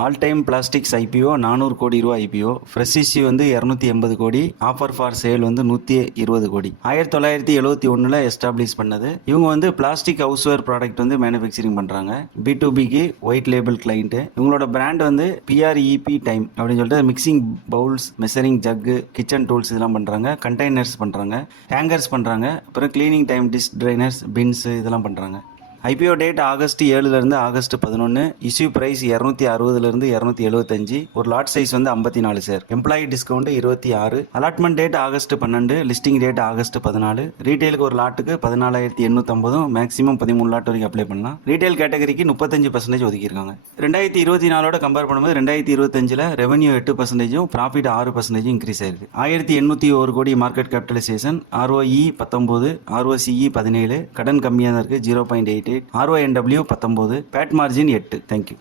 All time plastics IPO 400 கோடி ரூபா IPO. Fresh issue வந்து 280 கோடி. ஆஃபர் ஃபார் சேல் வந்து 120 கோடி. 1971 எஸ்டாப்ளிஷ் பண்ணது. இவங்க வந்து பிளாஸ்டிக் ஹவுஸ்வேர் ப்ராடக்ட் வந்து மேனுஃபேக்சரிங் பண்றாங்க. B2Bக்கு ஒயிட் லேபிள் கிளைண்ட். இவங்களோட பிராண்ட் வந்து PREP டைம் அப்படின்னு சொல்லிட்டு mixing bowls, measuring jug, kitchen tools இதெல்லாம் பண்றாங்க. கண்டெய்னர்ஸ் பண்றாங்க, ஹேங்கர்ஸ் பண்றாங்க, அப்புறம் cleaning time dish drainers, bins இதெல்லாம் பண்றாங்க. IPO date August 7 August 11. Issue price 260 275. ஒரு லாட் சைஸ் வந்து 54 sir. Employee discount 26. Allotment date August 12. Listing date August 14. ரீட்டைலுக்கு ஒரு லாட்டுக்கு 14,850, மேக்ஸிமம் 13 லாட் வரைக்கும் அப்ளை பண்ணலாம். ரீட்டைல் கேட்டகரிக்கு 35% ஒதுக்கியிருக்காங்க. 2024 கம்பேர் பண்ணும்போது 2025 ரெவன்யூ 8%, ப்ராஃபிட் 6% இன்க்ரீஸ் ஆயிருக்கு. 1801 கோடி மார்க்கெட் கேபிட்டலைசேஷன். ROE 19, ROCE 17. கடன் கம்மியாக தான் இருக்கு, 0.88. RONW 19. PAT margin 8. தேங்க்யூ.